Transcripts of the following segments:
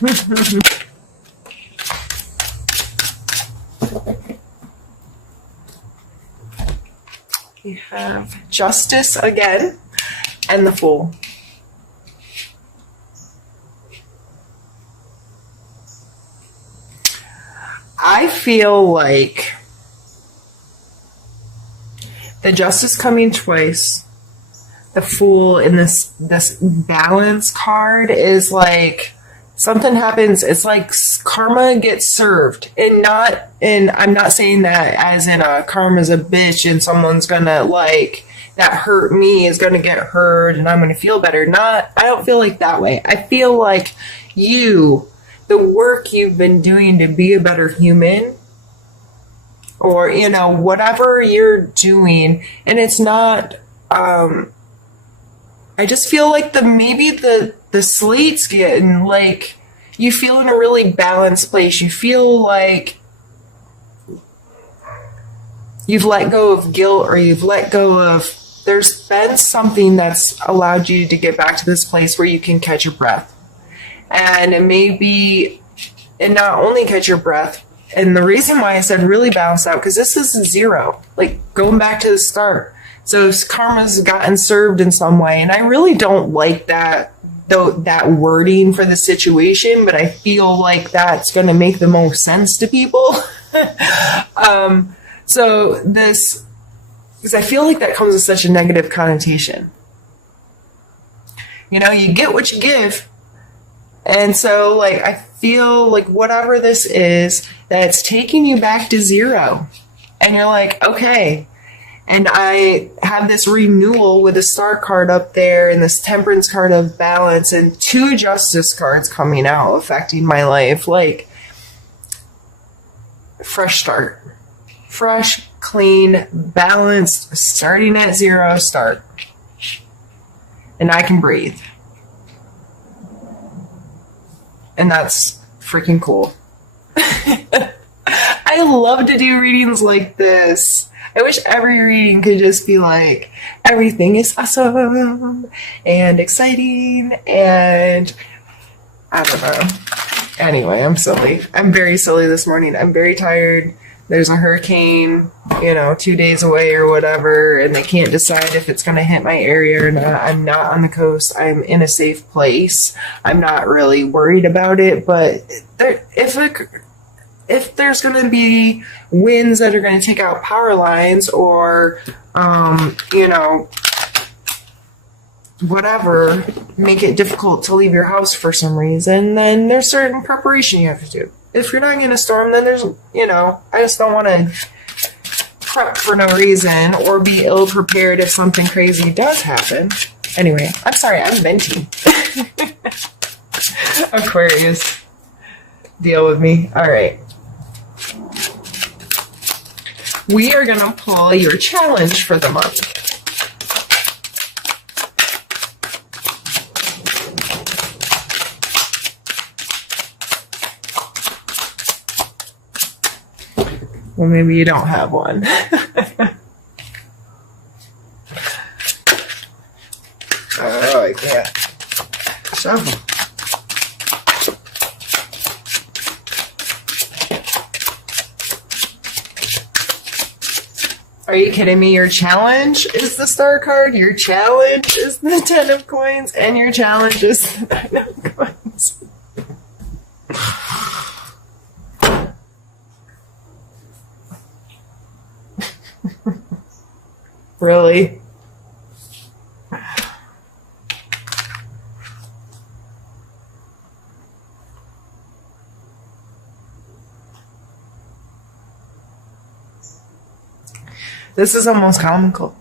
We have Justice again and the Fool. I feel like the Justice coming twice, the Fool in this balance card is like something happens. It's like karma gets served, and I'm not saying that as in karma's a bitch and someone's gonna like that hurt me is gonna get hurt and I'm gonna feel better. I don't feel like that way. I feel like the work you've been doing to be a better human, or whatever you're doing, and it's not. I just feel like the slate's getting like, you feel in a really balanced place. You feel like you've let go of guilt, or you've let go of, there's been something that's allowed you to get back to this place where you can catch your breath. And not only catch your breath, and the reason why I said really balanced out, because this is 0, like going back to the start. So karma's gotten served in some way, and I really don't like that wording for the situation, but I feel like that's going to make the most sense to people. So this, because I feel like that comes with such a negative connotation. You get what you give. And so, like, I feel like whatever this is, that's taking you back to 0. And you're like, okay. And I have this renewal with a Star card up there and this Temperance card of balance and 2 Justice cards coming out affecting my life. Like, fresh start. Fresh, clean, balanced, starting at 0 start. And I can breathe. And that's freaking cool. I love to do readings like this. I wish every reading could just be like, everything is awesome and exciting and I don't know. Anyway, I'm silly. I'm very silly this morning. I'm very tired. There's a hurricane, 2 days away or whatever, and they can't decide if it's going to hit my area or not. I'm not on the coast. I'm in a safe place. I'm not really worried about it, but if there's going to be winds that are going to take out power lines or, whatever, make it difficult to leave your house for some reason, then there's certain preparation you have to do. If you're not going to storm, then there's, I just don't want to prep for no reason or be ill prepared if something crazy does happen. Anyway, I'm sorry, I'm venting. Aquarius, deal with me. All right. We are going to pull your challenge for the month. Well, maybe you don't have one. Oh, I can't. Shuffle. Are you kidding me? Your challenge is the Star card, your challenge is the 10 of coins, and your challenge is the 9 of coins. Really? This is almost comical.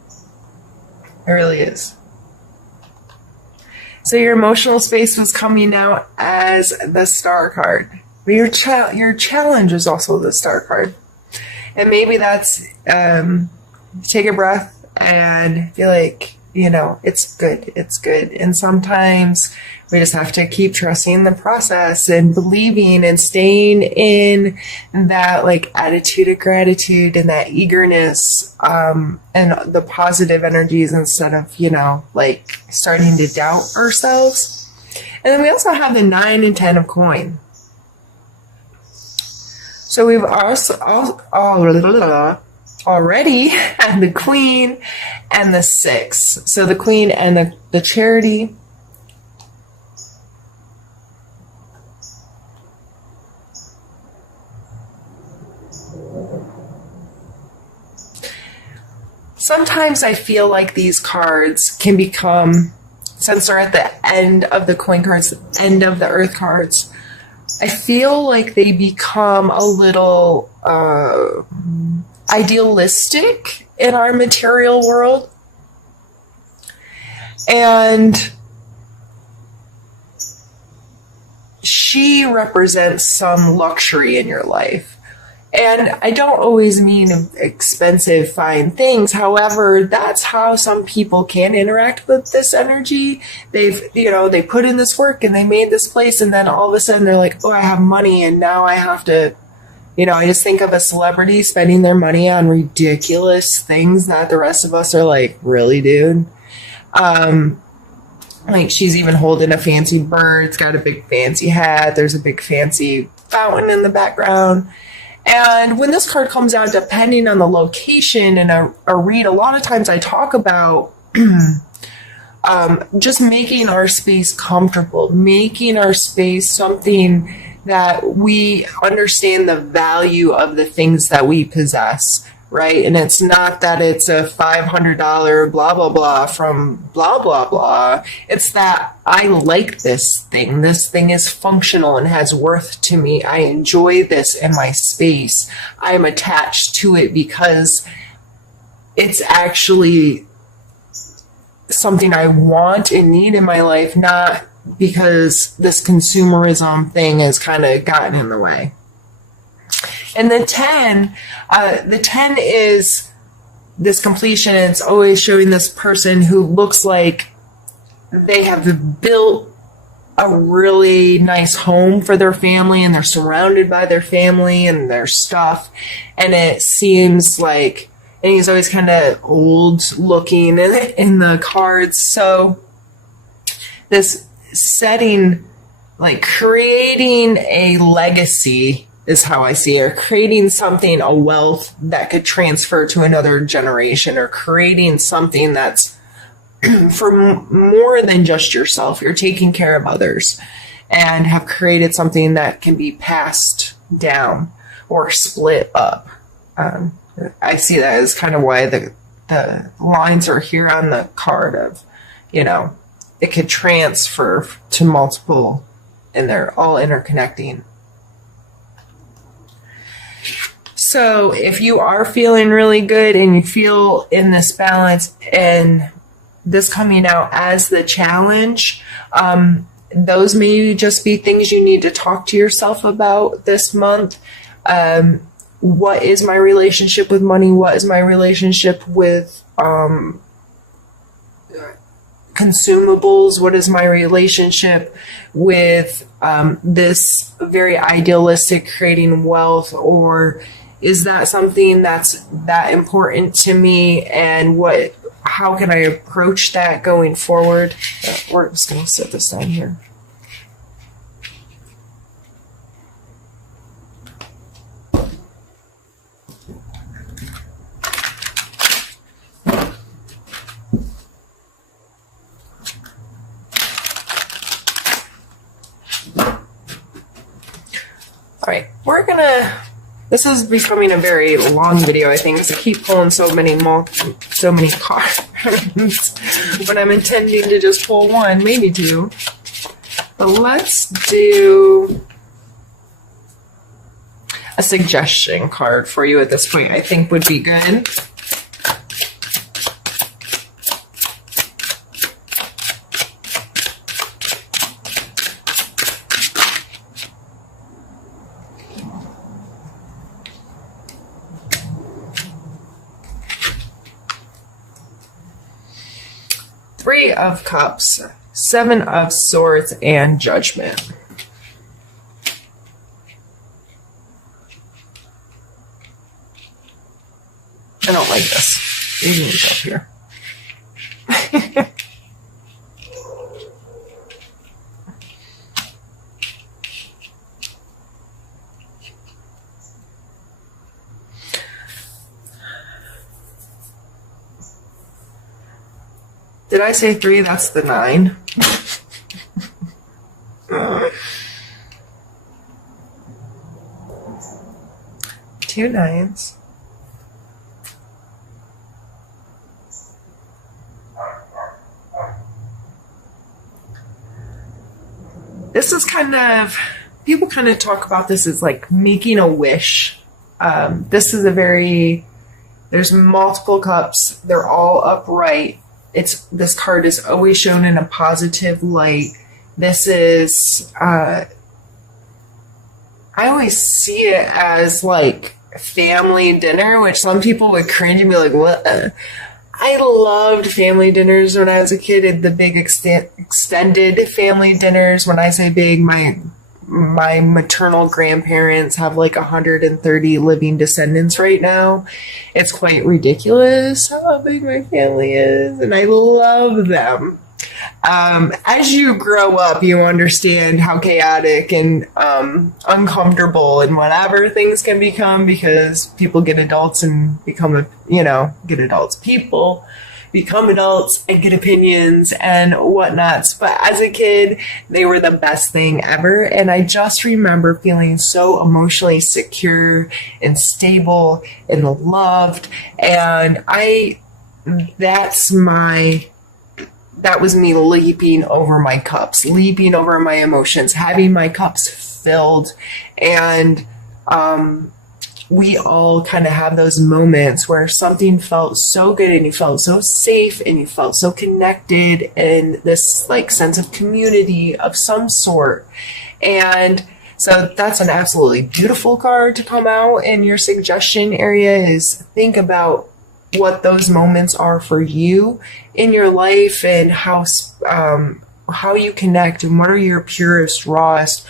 It really is. So your emotional space was coming out as the Star card. But your challenge is also the Star card. And maybe that's take a breath and feel like, it's good. It's good. And sometimes we just have to keep trusting the process and believing and staying in that like attitude of gratitude and that eagerness and the positive energies instead of, like starting to doubt ourselves. And then we also have the 9 and 10 of coin. So we've already had the Queen and the 6. So the Queen and the Charity. Sometimes I feel like these cards can become, since they're at the end of the coin cards, end of the earth cards, I feel like they become a little idealistic in our material world. And she represents some luxury in your life. And I don't always mean expensive, fine things. However, that's how some people can interact with this energy. They put in this work and they made this place, and then all of a sudden they're like, oh, I have money, and now I have to, I just think of a celebrity spending their money on ridiculous things that the rest of us are like, really, dude? Like, she's even holding a fancy bird. It's got a big fancy hat. There's a big fancy fountain in the background. And when this card comes out, depending on the location and a read, a lot of times I talk about just making our space comfortable, making our space something that we understand the value of the things that we possess, right? And it's not that it's a $500 blah, blah, blah from blah, blah, blah. It's that I like this thing. This thing is functional and has worth to me. I enjoy this in my space. I'm attached to it because it's actually something I want and need in my life, not because this consumerism thing has kind of gotten in the way. And the 10 is this completion. And it's always showing this person who looks like they have built a really nice home for their family, and they're surrounded by their family and their stuff. And it seems like, and he's always kind of old looking in the cards. So this setting, like creating a legacy is how I see it, or creating something, a wealth that could transfer to another generation, or creating something that's for more than just yourself. You're taking care of others and have created something that can be passed down or split up. I see that as kind of why the lines are here on the card of, it could transfer to multiple, and they're all interconnecting. So if you are feeling really good and you feel in this balance and this coming out as the challenge, those may just be things you need to talk to yourself about this month. What is my relationship with money? What is my relationship with consumables? What is my relationship with this very idealistic creating wealth? Or is that something that's that important to me? And how can I approach that going forward? We're just going to set this down here. All right, this is becoming a very long video, I think, because I keep pulling so many cards. But I'm intending to just pull one, maybe two. But let's do a suggestion card for you at this point, I think would be good. Three of Cups, Seven of Swords, and Judgment. I don't like this. You need up here. Did I say 3? That's the 9. 2 9s. This is kind of, people kind of talk about this as like making a wish. This is there's multiple cups. They're all upright. This card is always shown in a positive light. This is, I always see it as like family dinner, which some people would cringe and be like, what? I loved family dinners when I was a kid, the big extended family dinners. When I say big, my maternal grandparents have like 130 living descendants right now. It's quite ridiculous how big my family is, and I love them. As you grow up, you understand how chaotic and uncomfortable and whatever things can become, because people get adults and people become adults and get opinions and whatnots. But as a kid, they were the best thing ever. And I just remember feeling so emotionally secure and stable and loved. And that was me leaping over my cups, leaping over my emotions, having my cups filled. And we all kind of have those moments where something felt so good and you felt so safe and you felt so connected and this like sense of community of some sort. And so that's an absolutely beautiful card to come out in your suggestion area. Is think about what those moments are for you in your life and how you connect and what are your purest, rawest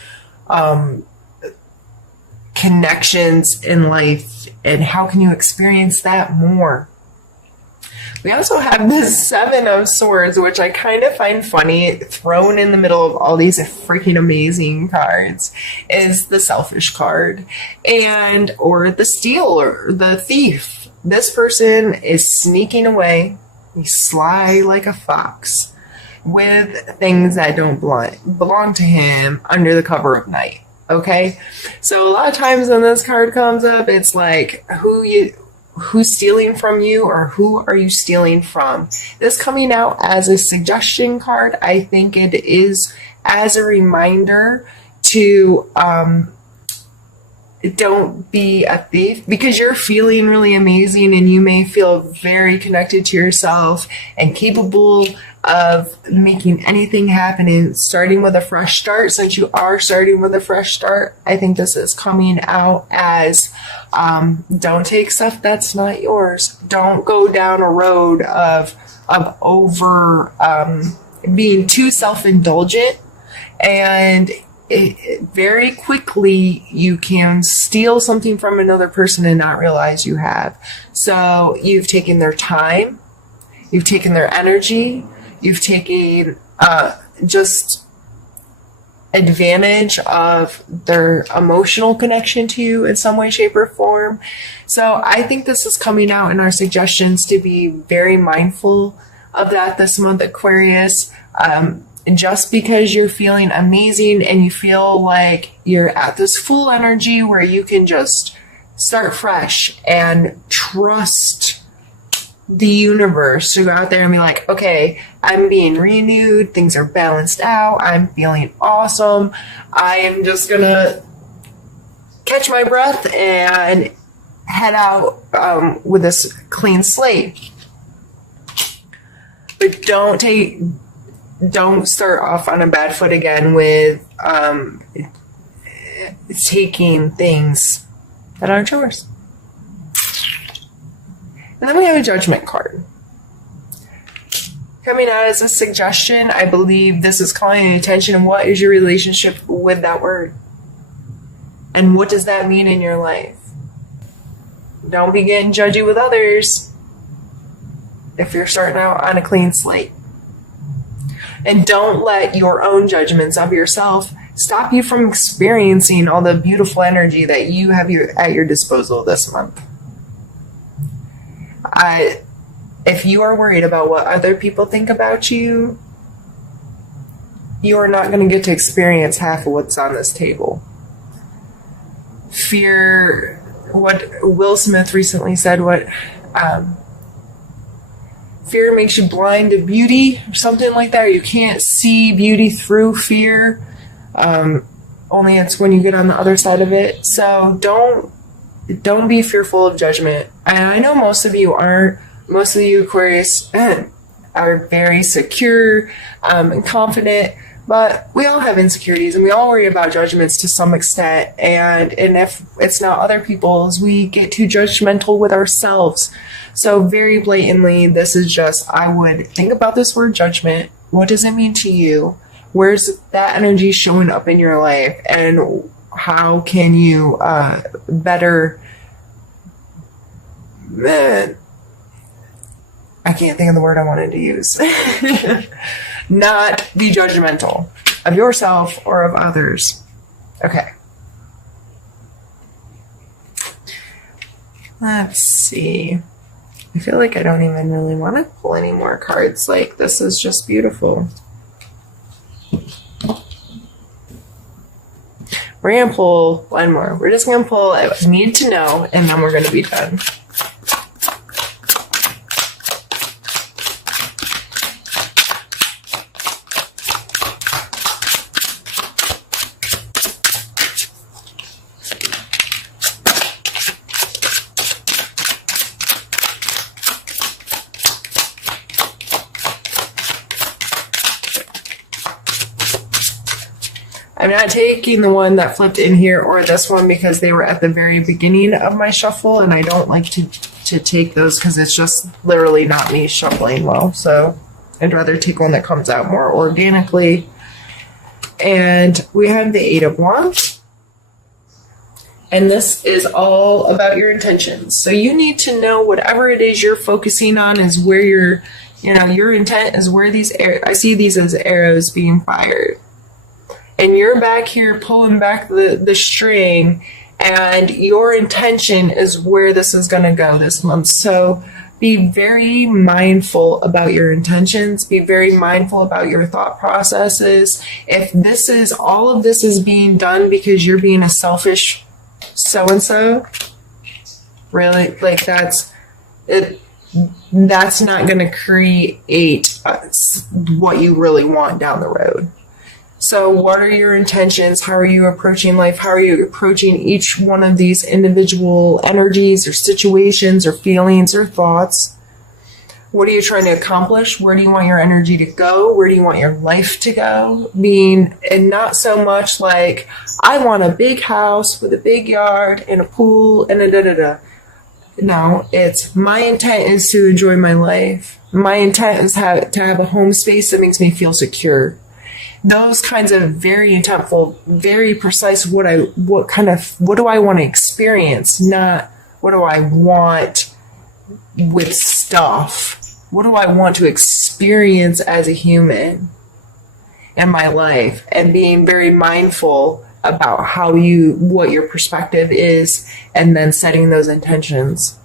connections in life, and how can you experience that more. We also have the 7 of Swords, which I kind of find funny, thrown in the middle of all these freaking amazing cards, is the Selfish card, or the Steal, or the Thief. This person is sneaking away, he's sly like a fox, with things that don't belong to him under the cover of night. Okay, so a lot of times when this card comes up, it's like who's stealing from you, or who are you stealing from? This coming out as a suggestion card, I think it is as a reminder to don't be a thief, because you're feeling really amazing and you may feel very connected to yourself and capable of making anything happen and starting with a fresh start. Since you are starting with a fresh start, I think this is coming out as don't take stuff that's not yours. Don't go down a road of over being too self-indulgent, and very quickly you can steal something from another person and not realize you have. So you've taken their time, you've taken their energy, you've taken just advantage of their emotional connection to you in some way, shape, or form. So I think this is coming out in our suggestions to be very mindful of that this month, Aquarius. Just because you're feeling amazing and you feel like you're at this full energy where you can just start fresh and trust the universe to go out there and be like, okay, I'm being renewed, things are balanced out, I'm feeling awesome, I am just gonna catch my breath and head out with this clean slate. But don't start off on a bad foot again with taking things that aren't yours. And then we have a Judgment card. Coming out as a suggestion, I believe this is calling attention to what is your relationship with that word? And what does that mean in your life? Don't be getting judgy with others if you're starting out on a clean slate. And don't let your own judgments of yourself stop you from experiencing all the beautiful energy that you have at your disposal this month. If you are worried about what other people think about you, you are not going to get to experience half of what's on this table. Fear, what Will Smith recently said, fear makes you blind to beauty, or something like that. Or you can't see beauty through fear. Only it's when you get on the other side of it. So don't be fearful of judgment. And I know most of you aren't. Most of you Aquarius are very secure and confident. But we all have insecurities, and we all worry about judgments to some extent. And if it's not other people's, we get too judgmental with ourselves. So very blatantly, this is just, I would think about this word judgment. What does it mean to you? Where's that energy showing up in your life? And how can you better... I can't think of the word I wanted to use. Not be judgmental of yourself or of others. Okay. Let's see. I feel like I don't even really want to pull any more cards. Like, this is just beautiful. We're going to pull one more. We're just going to pull I Need to Know, and then we're going to be done. I'm not taking the one that flipped in here or this one because they were at the very beginning of my shuffle, and I don't like to take those because it's just literally not me shuffling well. So I'd rather take one that comes out more organically. And we have the Eight of Wands. And this is all about your intentions. So you need to know whatever it is you're focusing on is where your intent is, where I see these as arrows being fired. And you're back here pulling back the string, and your intention is where this is going to go this month. So be very mindful about your intentions. Be very mindful about your thought processes. If all of this is being done because you're being a selfish so-and-so, really, like that's not going to create what you really want down the road. So what are your intentions? How are you approaching life? How are you approaching each one of these individual energies or situations or feelings or thoughts? What are you trying to accomplish? Where do you want your energy to go? Where do you want your life to go? And not so much like, I want a big house with a big yard and a pool and a da-da-da. No, it's my intent is to enjoy my life. My intent is to have a home space that makes me feel secure. Those kinds of very intentful, very precise, what do I want to experience, not what do I want with stuff. What do I want to experience as a human in my life? And being very mindful about what your perspective is, and then setting those intentions.